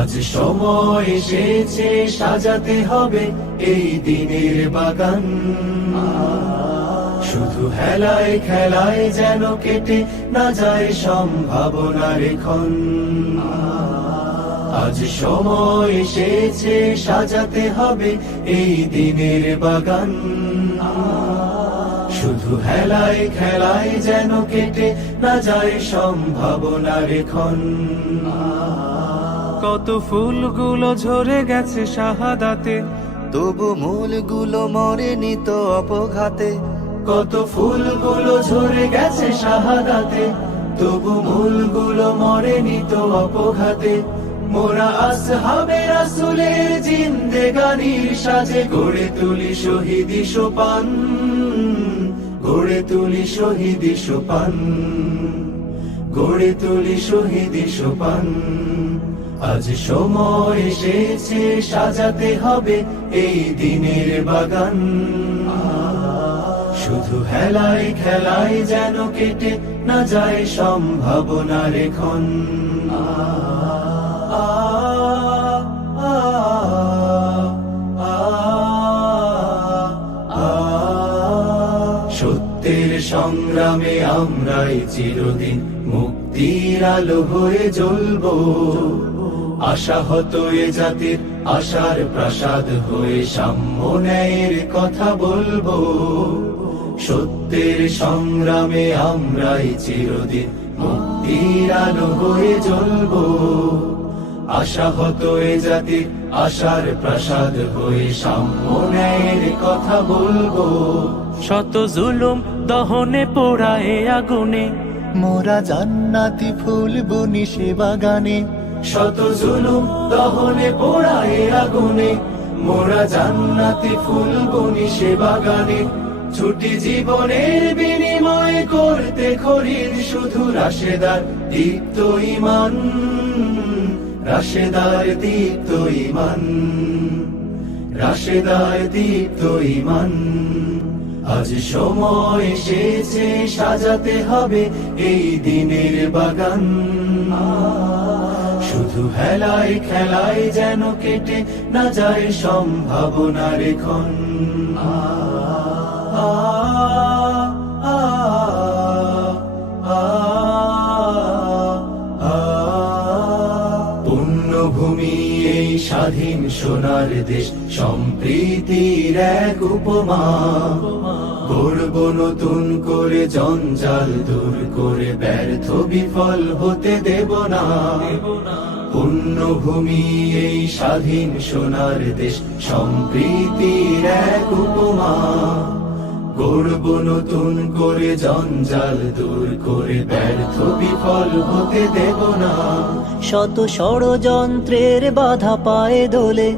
আজ সময় এসেছে সাজাতে হবে এই দিনের বাগান। শুধু হেলায় খেলায় যেন কেটে না যায় সম্ভাবনার ক্ষণ। আজ সময় এসেছে সাজাতে হবে এই দিনের বাগান। শুধু হেলায় খেলায় যেন কেটে না যায় সম্ভাবনার ক্ষণ। কত ফুলগুলো ঝরে গেছে শাহাদাতে, তবু মূলগুলো মরেনি তো অপঘাতে। কত ফুলগুলো ঝরে গেছে শাহাদাতে, তবু মূলগুলো মরেনি তো অপঘাতে। মোরা আসহাবে রাসূলের জিন্দেগানির সাজে গড়ে তুলি শহীদি সোপান, গড়ে তুলি শহীদি সোপান, গড়ে তুলি শহীদি সোপান। আজ সময় এসেছে সাজাতে হবে এই দিনের বাগান। শুধু হেলায় খেলায় যেন কেটে না যায় সম্ভাবনার ক্ষণ। সত্যের সংগ্রামে আমরাই চিরদিন মুক্তির আলো হয়ে জ্বলবো। আশাহত এ জাতির আশার প্রাসাদ হয়ে সাম্য ন্যায়ের কথা বলবো। সত্যের সংগ্রামে আমরাই চিরদিন মুক্তির আলো হয়ে জ্বলবো। আশাহত এ জাতির আশার প্রাসাদ হয়ে সাম্য ন্যায়ের কথা বলবো। শত জুলুম দহনে পোড়ায় আগুনে, মোরা জান্নাতি ফুল বুনি সে বাগানে। শত জুলুম দহনে পোড়ায় আগুনে, মোরা জান্নাতি ফুল বুনি সে বাগানে। ছুটি জীবনের বিনিময় করতে খরিদ শুধু রাশেদার দীপ্ত ঈমান, রাশেদার দীপ্ত ঈমান, রাশেদার দীপ্ত ঈমান। আজ সময় এসেছে সাজাতে হবে এই দিনের বাগান। শুধু হেলায় খেলায় যেন কেটে না যায় সম্ভাবনার ক্ষণ। পুণ্যভূমি এই স্বাধীন সোনার দেশ, সম্প্রীতির এক উপমা। গড়ব নতুন করে জঞ্জাল দূর করে, ব্যর্থ বিফল হতে দেব না। পুণ্যভূমি এই স্বাধীন সোনার দেশ, সম্প্রীতির এক উপমা। গড়ব নতুন করে জঞ্জাল দূর করে, ব্যর্থ বিফল হতে দেব না। শত ষড়যন্ত্রের বাধা পায়ে দোলে,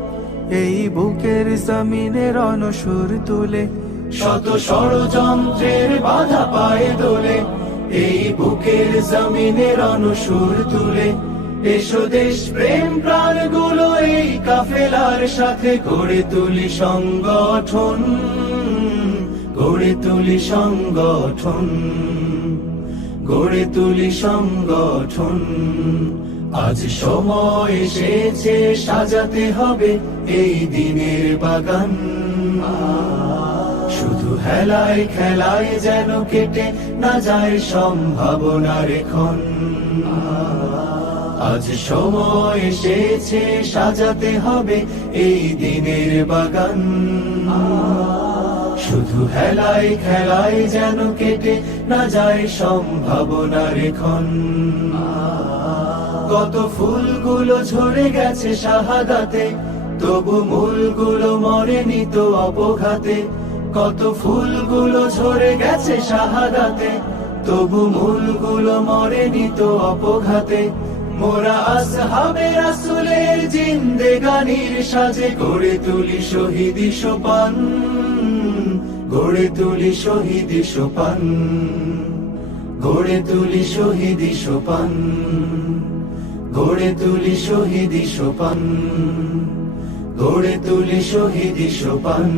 এই বুকের জমিনে রণসুর তুলে। শত ষড়যন্ত্রের বাধা পায়ে দোলে, এই বুকের জমিনে রণসুর তুলে। এসো দেশ প্রেম প্রাণগুলো এই কাফেলার সাথে গড়ে তুলি সংগঠন, গড়ে তুলি সংগঠন, গড়ে তুলি সংগঠন। আজ সময় এসেছে সাজাতে হবে এই দিনের বাগান। শুধু হেলায় খেলায় যেন কেটে না যায় সম্ভাবনার ক্ষণ। আজ সময় এসেছে সাজাতে হবে এই দিনের বাগান। শুধু হেলায় খেলায় যেন কেটে না যায় সম্ভাবনার ক্ষণ। কত ফুলগুলো ঝরে গেছে শাহাদাতে, তবু মূলগুলো মরেনি তো অপঘাতে। কত ফুলগুলো ঝরে গেছে শাহাদাতে, তবু মূলগুলো মরেনি তো অপঘাতে। মোরা আসহাবে রাসূলের জিন্দেগানির সাজে গড়ে তুলি শহীদি সোপান, গড়ে তুলি শহীদি সোপান, গড়ে তুলি শহীদি সোপান, গড়ে তুলি শহীদি সোপান, গড়ে তুলি শহীদি সোপান।